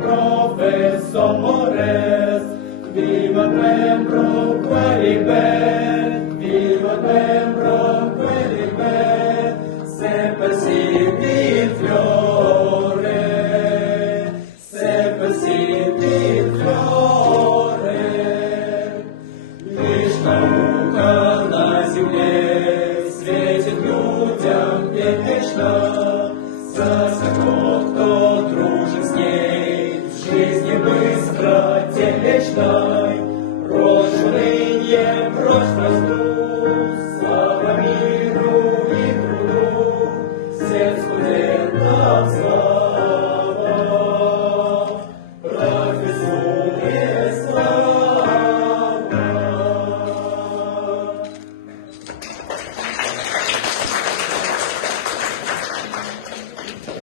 profesores, vivat membrum queribet, vivat membrum queribet, semper sibi fiore, semper sibi fiore. Лишь наука на земле светит людям вечно, за тот, кто дружит с ней, в жизни быстро телечной, прочь унынье, прочь просту.